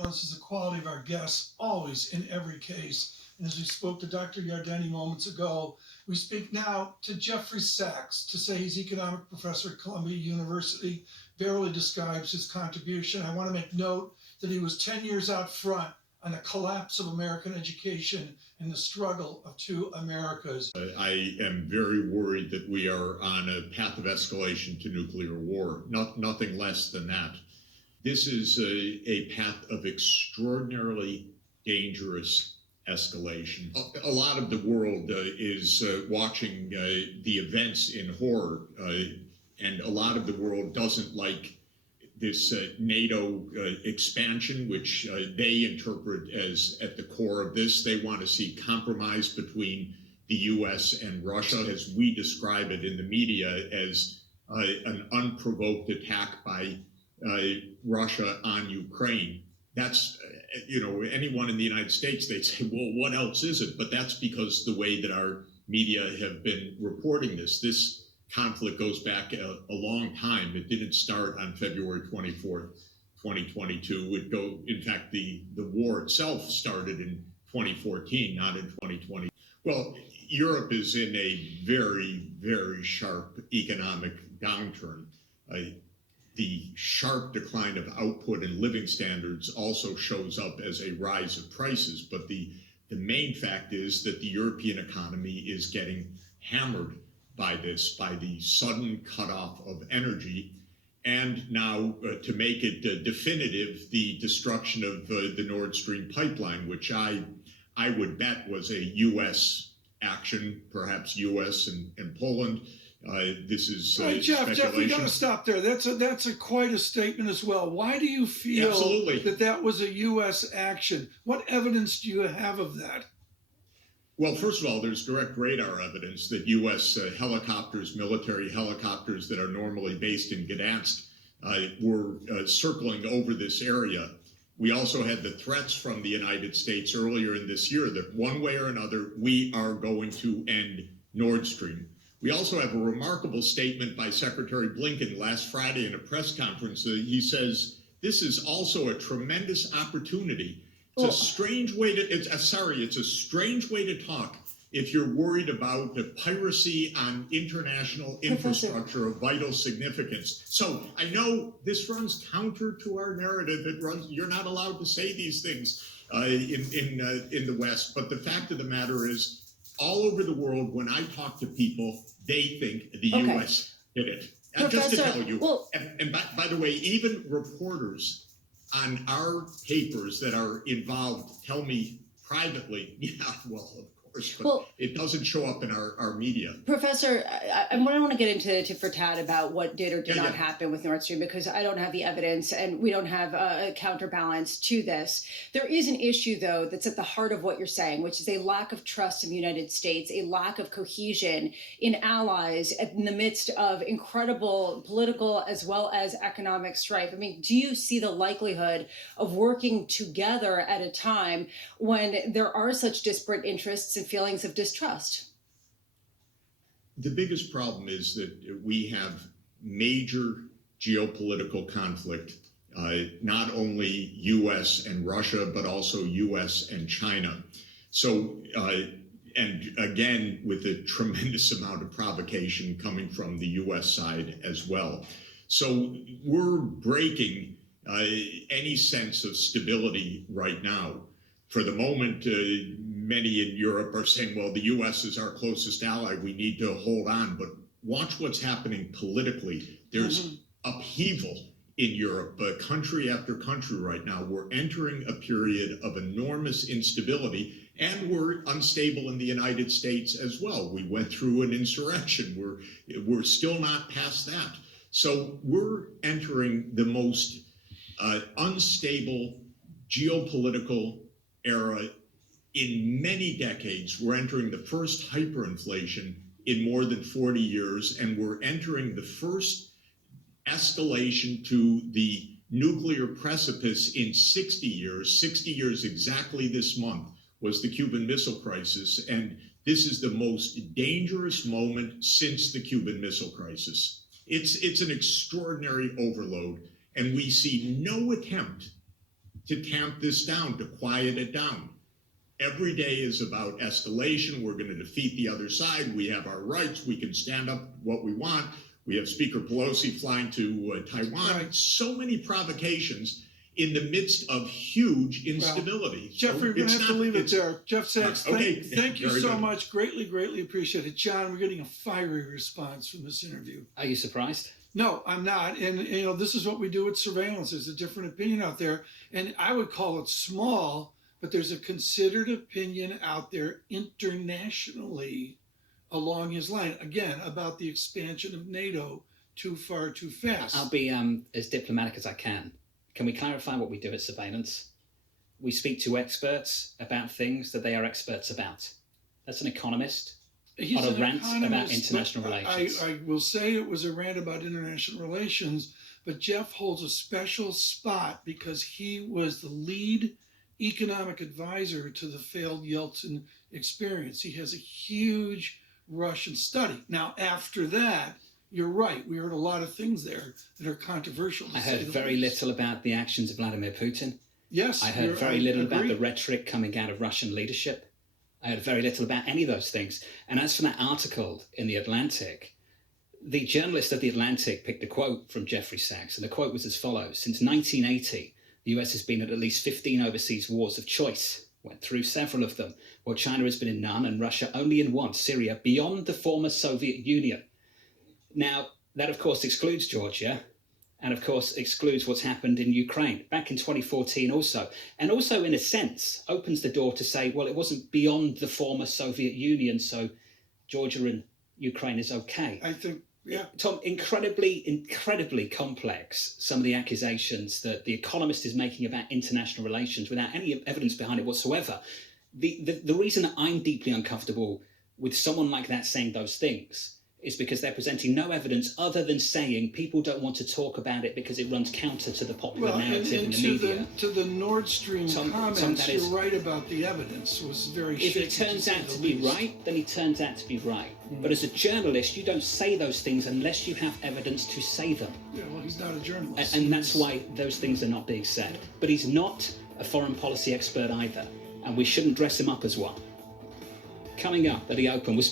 nuances, the quality of our guests, always in every case. And as we spoke to Dr. Yardeni moments ago, we speak now to Jeffrey Sachs. To say he's economic professor at Columbia University barely describes his contribution. I want to make note that he was 10 years out front on the collapse of American education and the struggle of two Americas. I am very worried that we are on a path of escalation to nuclear war, nothing less than that. This is a path of extraordinarily dangerous escalation. A lot of the world is watching the events in horror, and a lot of the world doesn't like this NATO expansion, which they interpret as at the core of this. They want to see compromise between the U.S. and Russia, as we describe it in the media, as an unprovoked attack by Russia on Ukraine. That's, anyone in the United States, they'd say, well, what else is it? But that's because the way that our media have been reporting this conflict goes back a long time. It didn't start on February 24th, 2022. In fact, the war itself started in 2014, not in 2020. Well, Europe is in a very, very sharp economic downturn. The sharp decline of output and living standards also shows up as a rise of prices. But the main fact is that the European economy is getting hammered by the sudden cutoff of energy, and now to make it definitive, the destruction of the Nord Stream pipeline, which I would bet was a U.S. action, perhaps U.S. and Poland. This is Jeff, we got to stop there. That's quite a statement as well. Why do you feel Absolutely. that was a U.S. action? What evidence do you have of that? Well, first of all, there's direct radar evidence that U.S. helicopters, military helicopters that are normally based in Gdansk, were circling over this area. We also had the threats from the United States earlier in this year that one way or another, we are going to end Nord Stream. We also have a remarkable statement by Secretary Blinken last Friday in a press conference. He says, this is also a tremendous opportunity. It's a strange way to talk if you're worried about the piracy on international infrastructure of vital significance. So I know this runs counter to our narrative. You're not allowed to say these things in the West. But the fact of the matter is, all over the world, when I talk to people, they think the U.S. did it. Just to tell you, and by the way, even reporters on our papers that are involved tell me privately, of course, but it doesn't show up in our media. Professor, I want to get into for Tad about what did or did not happen with Nord Stream, because I don't have the evidence and we don't have a counterbalance to this. There is an issue, though, that's at the heart of what you're saying, which is a lack of trust in the United States, a lack of cohesion in allies in the midst of incredible political as well as economic strife. I mean, do you see the likelihood of working together at a time when there are such disparate interests and feelings of distrust? The biggest problem is that we have major geopolitical conflict, not only U.S. and Russia, but also U.S. and China. So, and again, with a tremendous amount of provocation coming from the U.S. side as well. So we're breaking any sense of stability right now. For the moment, many in Europe are saying, well, the U.S. is our closest ally. We need to hold on. But watch what's happening politically. There's upheaval in Europe, country after country right now. We're entering a period of enormous instability, and we're unstable in the United States as well. We went through an insurrection. We're still not past that. So we're entering the most unstable geopolitical era in many decades. We're entering the first hyperinflation in more than 40 years, and we're entering the first escalation to the nuclear precipice in 60 years. 60 years exactly this month was the Cuban Missile Crisis, and this is the most dangerous moment since the Cuban Missile Crisis. It's an extraordinary overload, and we see no attempt to tamp this down, to quiet it down. Every day is about escalation. We're going to defeat the other side. We have our rights. We can stand up what we want. We have Speaker Pelosi flying to Taiwan. Right. So many provocations in the midst of huge instability. Well, Jeffrey, we're going to have to leave it there. Jeff Sachs, okay. thank you Very so good. much. Greatly appreciate it. John, we're getting a fiery response from this interview. Are you surprised? No, I'm not. And, this is what we do with surveillance. There's a different opinion out there. And I would call it small, but there's a considered opinion out there internationally along his line, again, about the expansion of NATO too far, too fast. I'll be as diplomatic as I can. Can we clarify what we do at surveillance? We speak to experts about things that they are experts about. That's an economist He's on a an rant about economist, international but relations. I will say it was a rant about international relations, but Jeff holds a special spot because he was the lead economic advisor to the failed Yeltsin experience. He has a huge Russian study. Now, after that, you're right. We heard a lot of things there that are controversial. I heard very little about the actions of Vladimir Putin. Yes. I heard very little about the rhetoric coming out of Russian leadership. I heard very little about any of those things. And as for that article in The Atlantic, the journalist of The Atlantic picked a quote from Jeffrey Sachs, and the quote was as follows. Since 1980, the US has been at least 15 overseas wars of choice, went through several of them, while China has been in none and Russia only in one, Syria, beyond the former Soviet Union. Now, that of course excludes Georgia, and of course excludes what's happened in Ukraine back in 2014 also. And also, in a sense, opens the door to say, well, it wasn't beyond the former Soviet Union, so Georgia and Ukraine is okay. I think, yeah. Tom, incredibly complex, some of the accusations that The Economist is making about international relations without any evidence behind it whatsoever. The reason that I'm deeply uncomfortable with someone like that saying those things is because they're presenting no evidence other than saying people don't want to talk about it because it runs counter to the popular narrative in the media. To the Nord Stream comments, that is, you're right about the evidence. It was very if shaky. he turns out to be right, then he turns out to be right. But as a journalist, you don't say those things unless you have evidence to say them. Yeah, well, he's not a journalist. And that's why those things are not being said. But he's not a foreign policy expert either, and we shouldn't dress him up as one. Coming up at the Open, we're